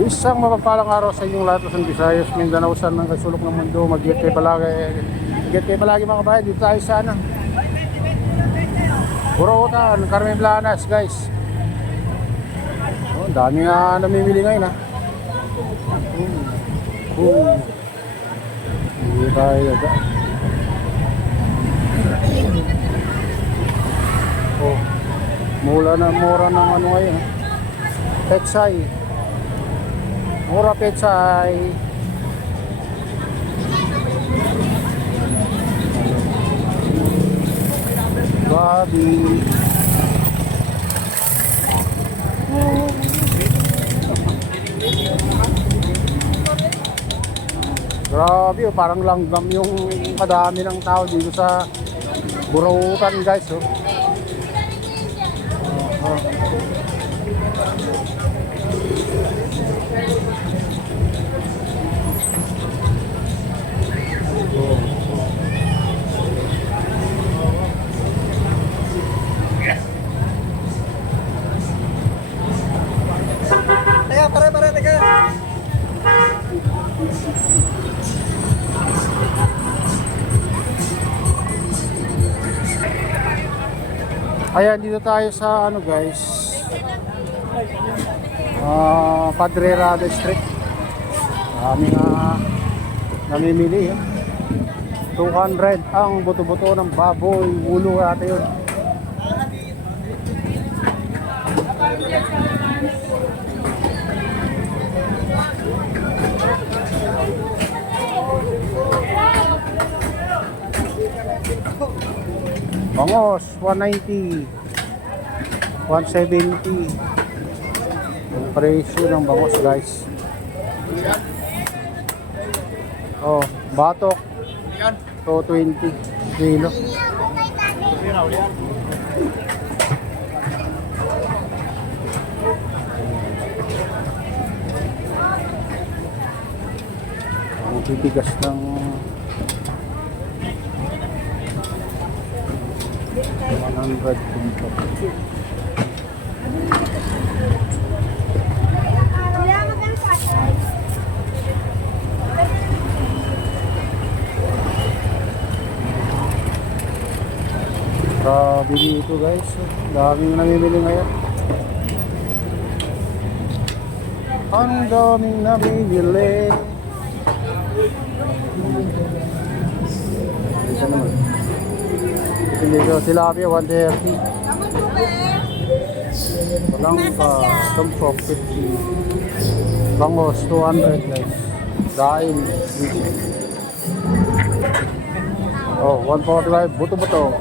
Isang mapagpalang araw sa inyong lahat ng Visayas, Mindanao, saan ng kasulok ng mundo. Mag-get kayo palagi. Mag-get kayo palagi mga kabayan. Dito tayo sa ano, Burautan, Carmen Planas guys. Oh, dami nga namimili ngayon ha. Hindi tayo agad. Oh, mura ng ano ngayon ha. Petsay. Mura petsay. Babi. Grabe oh, parang langgam yung kadami ng tao dito sa Burautan guys oh. Pare, teka. Ayan, dito tayo sa ano guys, Padre Rada Street. Kami nga namimili 200 ang buto-buto ng baboy. Ulo ata yun. Bangos, 190, 170 ang presyo ng bangos guys. Oh, batok 220 kilo. Ang titigas ng 100 punto. Grabe dito guys, daming namimili ngayon. Ang daming namimili. Ito naman. Dito tilapia 130. Walang tumpok 50. Bangos 200 guys. Dain. Oh, 145 buto-buto.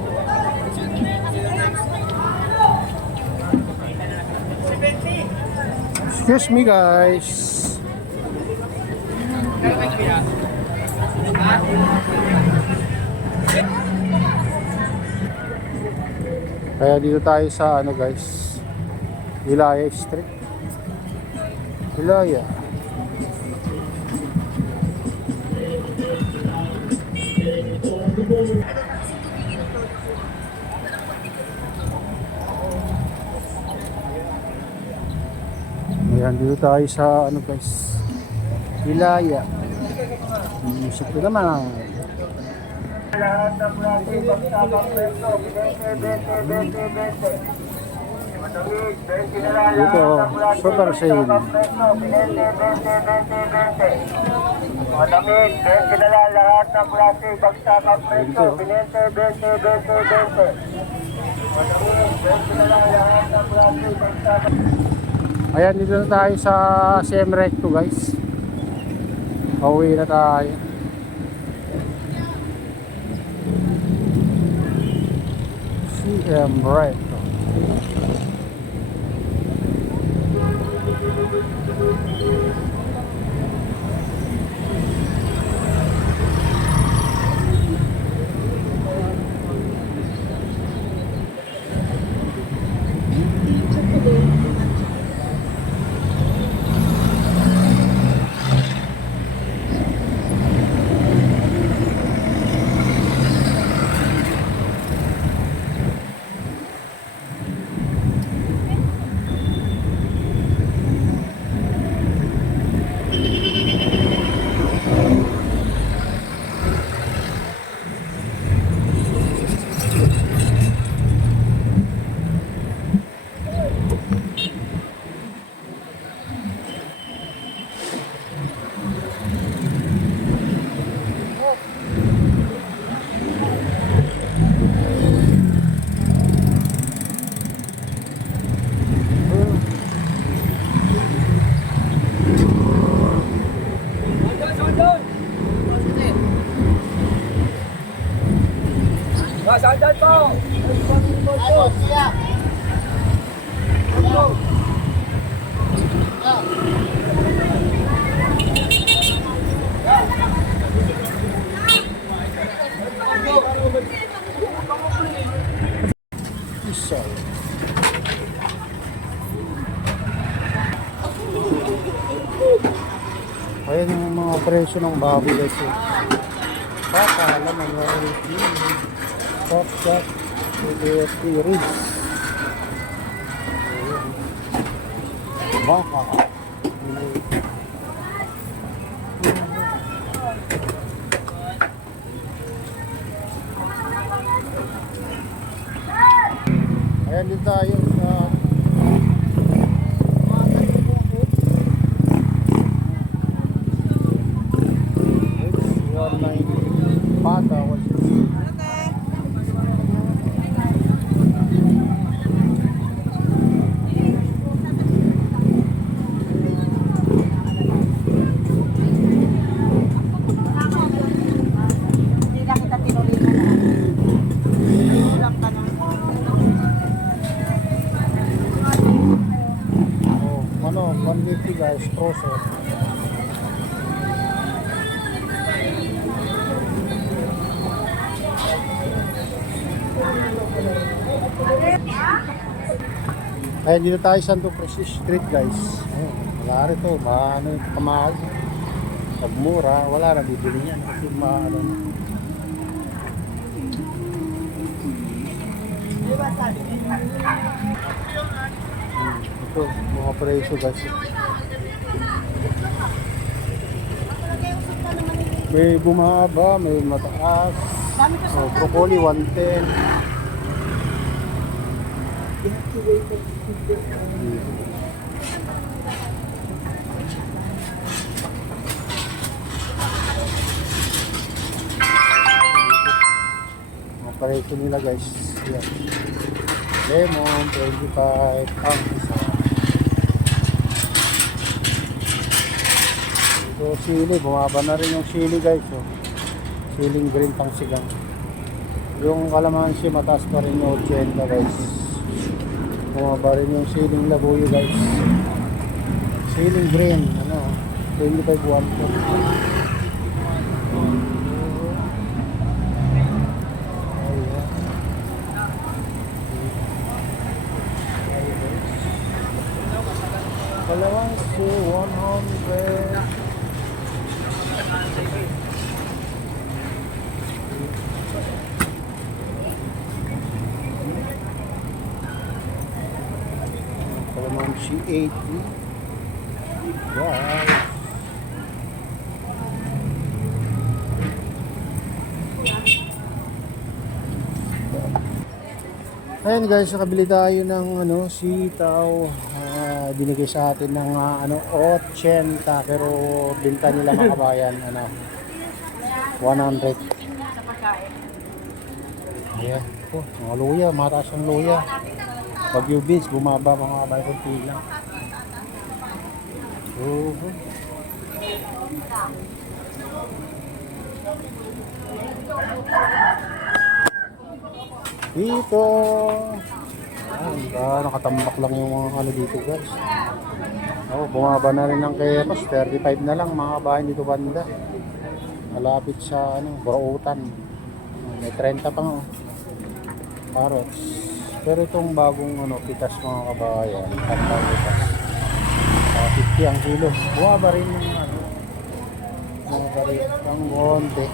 Excuse me guys. Kaya dito tayo sa ano guys, Ilaya Street. Ilaya. Ayan, dito tayo sa ano guys, Ilaya. Music ko naman. Lahat ng klase pagsabang preso, 20. Madamig, 20 na lang. Dito, super sale. Madamig, 20 na lang lahat ng klase pagsabang preso, 20. Madamig, 20 na lang lahat ng klase pagsabang. Ayan, dito na tayo sa CM Recto guys. Pauwi na tayo. CM Recto. Sandal po! Isa. Ayan yung mga presyo ng baboy guys. Pakala ng variety. Top shot. AFP ribs. Baka. Ayan din tayo sa pata. Hindi na kita tinulingan na. Ulam ka na. Ano, 150 guys, troso. Ayan, dito tayo sa Santo Precious Street guys. Ayan, wala rin to, ano yung kamahal. Pag mura, wala na bibili yan. Kasi ano. Ito, mga presyo guys. May bumaba, may mataas. Broccoli 110. Mga presyo nila guys. Yan. Lemon 25 ang isa. So sili, bumaba na rin yung sili guys. So, siling green pang sigang. Yung kalamansi mataas pa rin yung 80 guys. Bumaba rin yung siling labuyo guys. Siling green, ano, 25 1 po. Kalamansi 100. Kalamansi 80. Guys. Ayan guys, nakabili tayo ng ano, sitaw. Binigay sa atin ng ano, 80 pero binta nila mga kabayan ano, 100. Ayan, oh, mga luya, mataas ang luya. Bagyo beans, bumaba mga kabayan, kunti lang. Dito nakatambak lang yung mga ano dito guys. Bumaba na rin ng keros, 35 na lang mga kabayan dito banda. Malapit sa ano, Burautan. May 30 pa nga carrots. Pero itong bagong ano, pitas mga kabayan, tambang pitas. 50 ang kilo. Bumaba rin yung ano, bumaba rin ang konti.